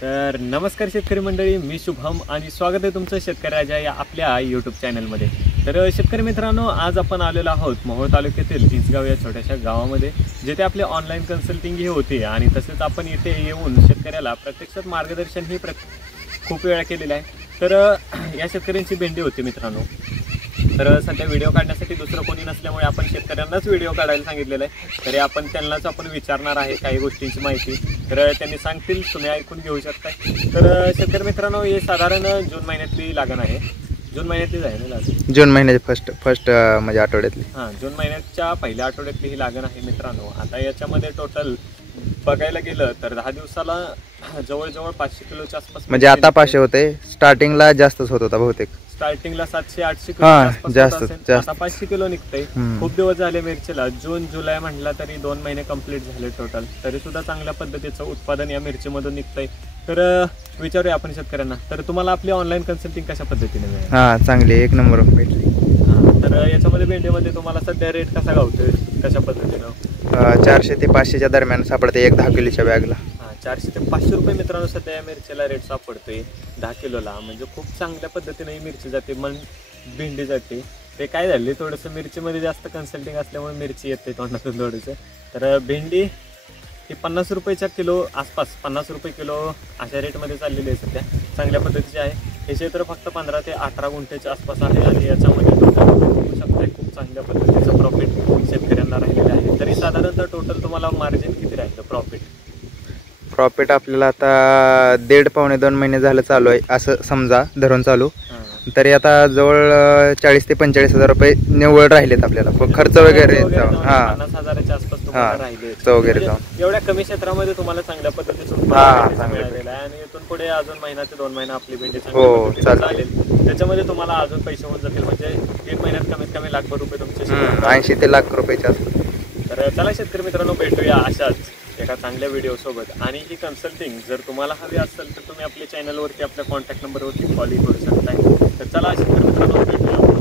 तर नमस्कार शेतकरी मंडळी, मी शुभम आणि स्वागत आहे तुमचं शेतकरी राजा या आपल्या यूट्यूब चॅनलमध्ये. तर शेतकरी मित्रांनो, आज आपण आलेलो आहोत मोहोळ तालुक्यातील इंचगाव या छोट्याशा गावामध्ये, जिथे आपले ऑनलाईन कन्सल्टिंग ही होते आणि तसेच आपण इथे येऊन शेतकऱ्याला प्रत्यक्षात मार्गदर्शन ही खूप वेळा केलेलं आहे. तर या शेतकऱ्यांची भेंडी होती मित्रांनो. तर सध्या व्हिडिओ काढण्यासाठी दुसरं कोणी नसल्यामुळे आपण शेतकऱ्यांनाच व्हिडिओ काढायला सांगितलेलं आहे. तरी आपण त्यांनाच आपण विचारणार आहे काही गोष्टींची माहिती, तर त्यांनी सांगतील, तुम्ही ऐकून घेऊ शकता. तर शेतकरी मित्रांनो, हे साधारण जून महिन्यातली लागण आहे. जून महिन्यातलीच आहे ना लागण? जून महिन्याची फर्स्ट म्हणजे आठवड्यातली. हां, जून महिन्याच्या पहिल्या आठवड्यातली ही लागण आहे मित्रांनो. आता याच्यामध्ये टोटल बघायला गेलं तर 10 दिवसाला जवळजवळ 500 किलोच्या आसपास. म्हणजे आता 500 होते, स्टार्टिंगला जास्तच होत होता बहुतेक. स्टार्टिंगला 700-800 किलो जास्त. आता 500 किलो निघतंय. खूप दिवस झाले मिरचीला. जून जुलै म्हटला तरी 2 महिने कंप्लीट झाले टोटल, तरी सुद्धा चांगल्या पद्धतीचं उत्पादन या मिरचीमधून निघतंय. तर विचारूया आपण शेतकऱ्यांना, तर तुम्हाला आपली ऑनलाईन कन्सल्टिंग कशा पद्धतीने मिळेल? हां, चांगली, एक नंबर भेटली. तर याच्यामध्ये भेंडीमध्ये तुम्हाला सध्या रेट कसा गावतोय, कशा पद्धतीनं? 400 ते 500च्या दरम्यान सापडते एक 10 किलोच्या बॅगला. 400 ते 500 रुपये मित्रांनो सध्या या मिरचीला रेट सापडतोय 10 किलोला. म्हणजे खूप चांगल्या पद्धतीने ही मिरची जाते, भेंडी जाते. ते काय झाले, थोडंसं मिरचीमध्ये जास्त कन्सल्टिंग असल्यामुळे मिरची येते तोंडातून थोडंसं. तर भेंडी ही 50 रुपयाच्या किलो आसपास, 50 रुपये किलो अशा रेटमध्ये चाललेली आहे सध्या. चांगल्या पद्धतीची आहे. हे क्षेत्र फक्त 15 ते 18 गुंठ्याच्या आसपास आहे आणि याच्यामध्ये टोटल बघू शकता खूप चांगल्या पद्धतीचं प्रॉफिट शेतकऱ्यांना राहिलेलं आहे. तरी साधारणतः टोटल तुम्हाला मार्जिन किती राहिलं प्रॉफिट आपल्याला आता 1.5-2 महिने झालं चालू आहे असं समजा धरून चालू. तरी आता जवळ 40 ते 45 हजार रुपये निव्वळ राहिलेत आपल्याला, खर्च वगैरे. 50,000च्या आसपास तुम्हाला राहिले वगैरे जाऊन एवढ्या कमी क्षेत्रामध्ये तुम्हाला चांगल्या पद्धतीचं मिळालेलं आहे. आणि इथून पुढे अजून महिना ते 2 महिना आपली भेंडी चालेल. त्याच्यामध्ये तुम्हाला अजून पैसे होऊन जातील. म्हणजे 3 महिन्यात कमीत कमी लाखभर रुपये तुमचे 80 ते लाख रुपयाच्या आसपास. तर चला शेतकरी मित्रांनो, भेटूया अशाच एका चांगल्या व्हिडिओ सोबत. आणि ही कन्सल्टिंग जर तुम्हाला हवी असेल तर तुम्ही आपल्या चॅनलवरती आपल्या कॉन्टॅक्ट नंबरवरती कॉल करू शकताय. तर चला शेतकरी मित्रांनो, भेटूया.